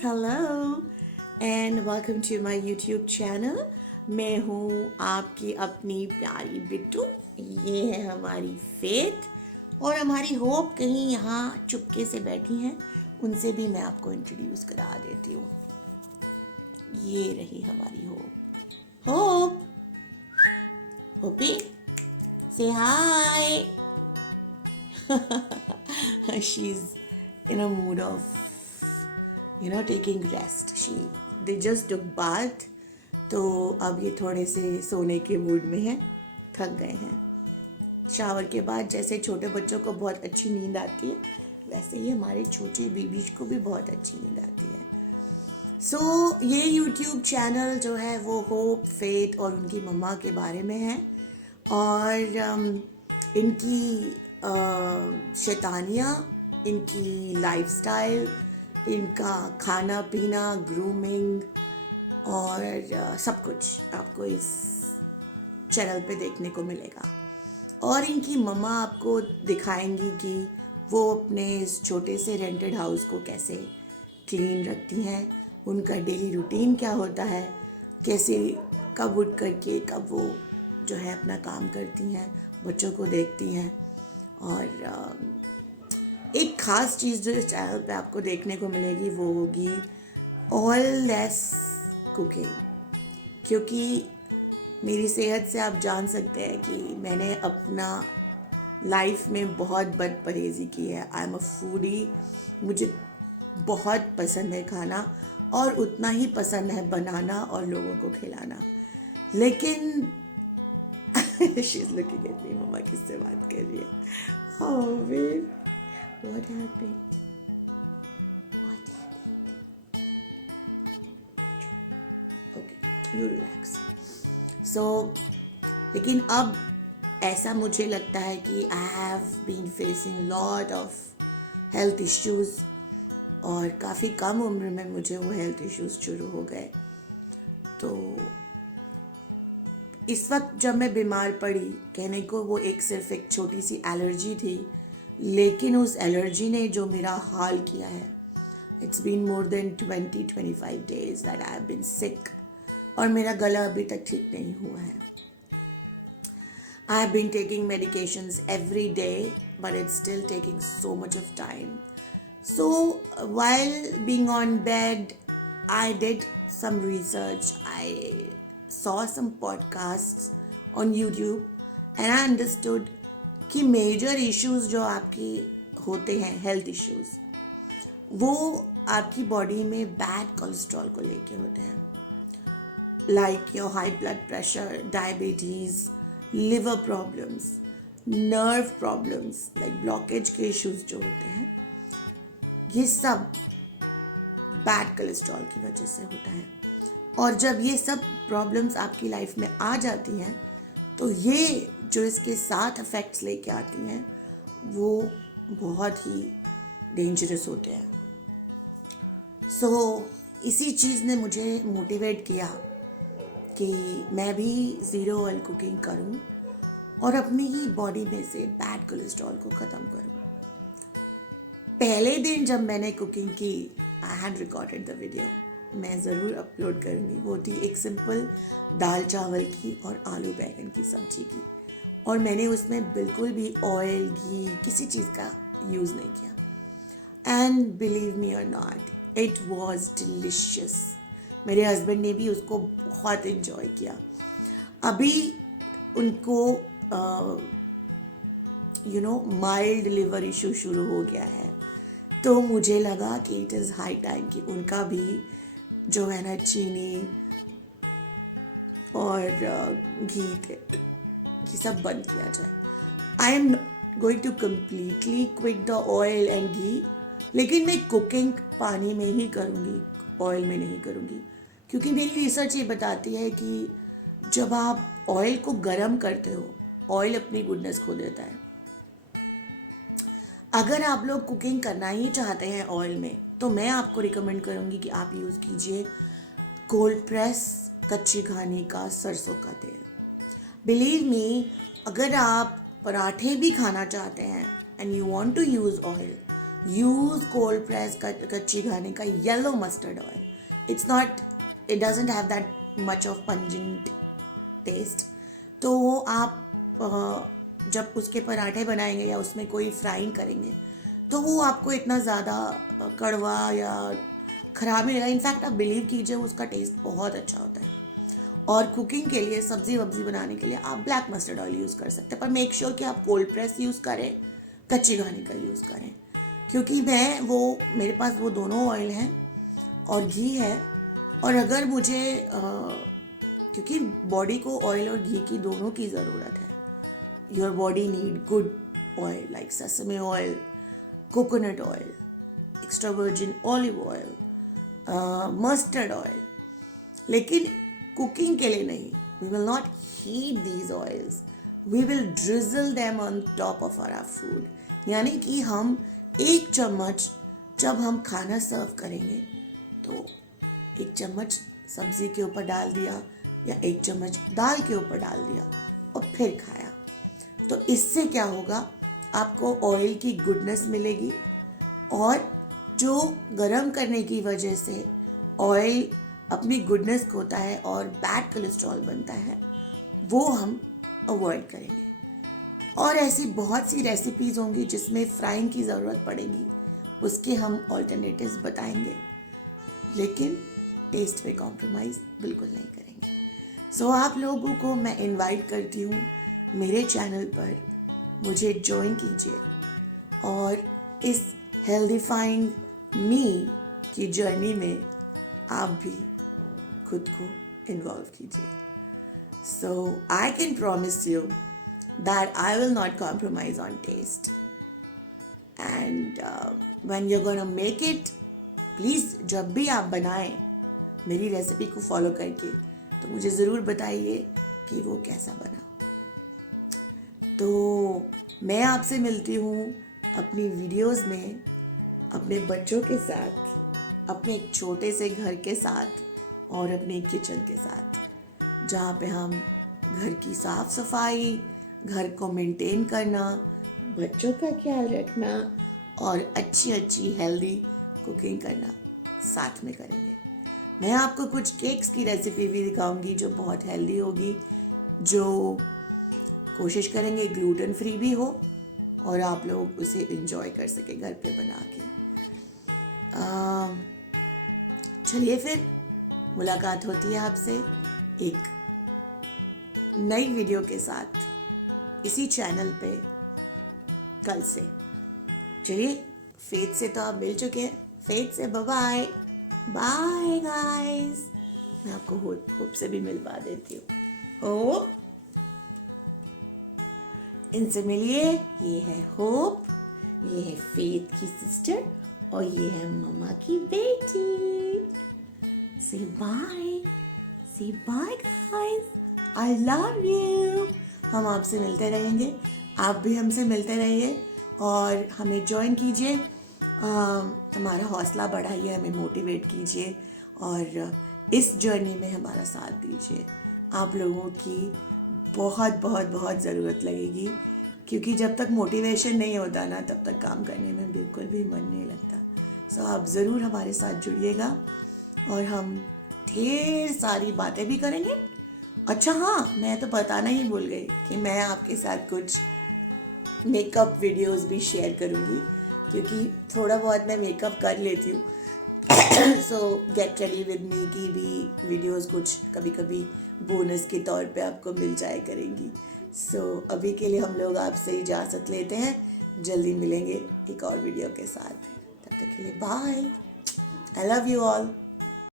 hello and welcome to my YouTube channel. मैं हूँ आपकी अपनी प्यारी बिट्टू। ये है हमारी फेथ और हमारी होप कहीं यहाँ चुपके से बैठी हैं। उनसे भी मैं आपको इंट्रोड्यूस करा देती हूँ। ये रही हमारी Hope. Hope, Hopey, say hi. She's in a mood of taking rest. They just took bath, तो अब ये थोड़े से सोने के मूड में है, थक गए हैं। शावर के बाद जैसे छोटे बच्चों को बहुत अच्छी नींद आती है, वैसे ही हमारे छोटे बेबीज को भी बहुत अच्छी नींद आती है। ये YouTube चैनल जो है वो होप, फेथ और उनकी मम्मा के बारे में है और इनकी शैतानियाँ, इनकी लाइफस्टाइल, इनका खाना पीना, ग्रूमिंग और सब कुछ आपको इस चैनल पे देखने को मिलेगा। और इनकी मम्मा आपको दिखाएंगी कि वो अपने इस छोटे से रेंटेड हाउस को कैसे क्लीन रखती हैं, उनका डेली रूटीन क्या होता है, कैसे कब उठ करके कब वो जो है अपना काम करती हैं, बच्चों को देखती हैं। और एक ख़ास चीज़ जो इस चैनल पे आपको देखने को मिलेगी वो होगी ऑयल लेस कुकिंग, क्योंकि मेरी सेहत से आप जान सकते हैं कि मैंने अपना लाइफ में बहुत बद परहेज़ी की है। आई एम अ फूडी, मुझे बहुत पसंद है खाना और उतना ही पसंद है बनाना और लोगों को खिलाना। लेकिन she is looking at me, मम्मा किससे बात कर रही है? Oh babe, what happened? What happened? Okay, you relax. लेकिन अब ऐसा मुझे लगता है कि I have been facing lot of health issues और काफ़ी कम उम्र में मुझे वो हेल्थ इश्यूज़ शुरू हो गए। तो इस वक्त जब मैं बीमार पड़ी, कहने को वो सिर्फ एक छोटी सी एलर्जी थी, लेकिन उस एलर्जी ने जो मेरा हाल किया है, it's been more than 20-25 days that I have been sick और मेरा गला अभी तक ठीक नहीं हुआ है। I have been taking medications every day but it's still taking so much of time. So while being on bed, I did some research. I saw some podcasts on YouTube and I understood कि major issues जो आपकी होते हैं, health issues, वो आपकी body में bad cholesterol को लेके होते हैं, like your high blood pressure, diabetes, liver problems, nerve problems, like blockage के issues जो होते हैं, ये सब बैड कोलेस्ट्रॉल की वजह से होता है। और जब ये सब प्रॉब्लम्स आपकी लाइफ में आ जाती हैं तो ये जो इसके साथ इफ़ेक्ट्स लेके आती हैं वो बहुत ही डेंजरस होते हैं। इसी चीज़ ने मुझे मोटिवेट किया कि मैं भी ज़ीरो ऑयल कुकिंग करूं और अपनी ही बॉडी में से बैड कोलेस्ट्रॉल को ख़त्म करूं। पहले दिन जब मैंने कुकिंग की, I had recorded the video, मैं ज़रूर अपलोड करूँगी। वो थी एक सिंपल दाल चावल की और आलू बैंगन की सब्जी की, और मैंने उसमें बिल्कुल भी ऑयल, घी, किसी चीज़ का यूज़ नहीं किया। एंड बिलीव मी और नॉट, इट वॉज डिलिशियस। मेरे हस्बैंड ने भी उसको बहुत इन्जॉय किया। अभी उनको माइल्ड लिवर इशू शुरू हो गया है, तो मुझे लगा कि इट इज़ हाई टाइम कि उनका भी जो है ना चीनी और घी ये सब बंद किया जाए। I am going to completely quit the oil and ghee, लेकिन मैं कुकिंग पानी में ही करूँगी, ऑयल में नहीं करूँगी, क्योंकि मेरी रिसर्च ये बताती है कि जब आप ऑयल को गर्म करते हो, ऑयल अपनी गुडनेस खो देता है। अगर आप लोग कुकिंग करना ही चाहते हैं ऑयल में, तो मैं आपको रिकमेंड करूँगी कि आप यूज़ कीजिए कोल्ड प्रेस कच्ची घानी का सरसों का तेल। बिलीव मी, अगर आप पराठे भी खाना चाहते हैं and you want to use oil, use cold press kachi ghani का yellow mustard oil. It's not, it doesn't have that much of pungent taste. तो आप जब उसके पराठे बनाएंगे या उसमें कोई फ्राइंग करेंगे तो वो आपको इतना ज़्यादा कड़वा या ख़राब नहीं लगेगा. इनफैक्ट आप बिलीव कीजिए उसका टेस्ट बहुत अच्छा होता है. और कुकिंग के लिए, सब्ज़ी वब्ज़ी बनाने के लिए आप ब्लैक मस्टर्ड ऑयल यूज़ कर सकते हैं, पर मेक श्योर कि आप कोल्ड प्रेस यूज़ करें, कच्ची घानी का यूज़ करें. क्योंकि मेरे पास वो दोनों ऑयल हैं और घी है. और अगर मुझे क्योंकि बॉडी को ऑयल और घी की दोनों की ज़रूरत है. Your body need good oil like sesame oil, coconut oil, extra virgin olive oil, mustard oil. लेकिन कुकिंग के लिए नहीं. We will not heat these oils, we will drizzle them on top of our food. यानी कि हम एक चम्मच जब हम खाना सर्व करेंगे तो एक चम्मच सब्ज़ी के ऊपर डाल दिया या एक चम्मच दाल के ऊपर डाल दिया और फिर खाया. तो इससे क्या होगा, आपको ऑयल की गुडनेस मिलेगी और जो गरम करने की वजह से ऑयल अपनी गुडनेस खोता है और बैड कोलेस्ट्रॉल बनता है, वो हम अवॉइड करेंगे. और ऐसी बहुत सी रेसिपीज़ होंगी जिसमें फ्राइंग की ज़रूरत पड़ेगी, उसके हम ऑल्टरनेटिव्स बताएंगे, लेकिन टेस्ट में कॉम्प्रोमाइज़ बिल्कुल नहीं करेंगे. सो आप लोगों को मैं इनवाइट करती हूँ मेरे चैनल पर, मुझे ज्वाइन कीजिए और इस हेल्दीफाइंग मी की जर्नी में आप भी खुद को इन्वॉल्व कीजिए. So I can promise you that I will not compromise on taste. And when you gonna make it, please जब भी आप बनाएं मेरी रेसिपी को फॉलो करके, तो मुझे ज़रूर बताइए कि वो कैसा बना. तो मैं आपसे मिलती हूँ अपनी वीडियोस में अपने बच्चों के साथ, अपने एक छोटे से घर के साथ और अपने किचन के साथ, जहाँ पे हम घर की साफ़ सफाई, घर को मेंटेन करना, बच्चों का ख्याल रखना और अच्छी अच्छी हेल्दी कुकिंग करना साथ में करेंगे. मैं आपको कुछ केक्स की रेसिपी भी दिखाऊंगी जो बहुत हेल्दी होगी, जो कोशिश करेंगे ग्लूटेन फ्री भी हो और आप लोग उसे एंजॉय कर सके घर पे बना के. चलिए फिर मुलाकात होती है आपसे एक नई वीडियो के साथ इसी चैनल पे कल से. चलिए, फेथ से तो आप मिल चुके हैं. फेथ से बाय बाय गाइस. मैं आपको होप से भी मिलवा देती हूँ. होप, इनसे मिलिए. ये है होप, ये है फेथ की सिस्टर और ये है मम्मा की बेटी. Say bye guys. I love you. हम आपसे मिलते रहेंगे, आप भी हमसे मिलते रहिए और हमें ज्वाइन कीजिए. हमारा हौसला बढ़ाइए, हमें मोटिवेट कीजिए और इस जर्नी में हमारा साथ दीजिए. आप लोगों की बहुत बहुत बहुत ज़रूरत लगेगी, क्योंकि जब तक मोटिवेशन नहीं होता ना, तब तक काम करने में बिल्कुल भी मन नहीं लगता. सो आप ज़रूर हमारे साथ जुड़िएगा और हम ढेर सारी बातें भी करेंगे. अच्छा हाँ, मैं तो बताना ही भूल गई कि मैं आपके साथ कुछ मेकअप वीडियोस भी शेयर करूँगी, क्योंकि थोड़ा बहुत मैं मेकअप कर लेती हूँ. सो गेट रेडी विद मी की भी वीडियोस कुछ कभी कभी बोनस के तौर पे आपको मिल जाए करेंगी. सो अभी के लिए हम लोग आपसे इजाज़त लेते हैं. जल्दी मिलेंगे एक और वीडियो के साथ. तब तक के लिए bye. I love you all.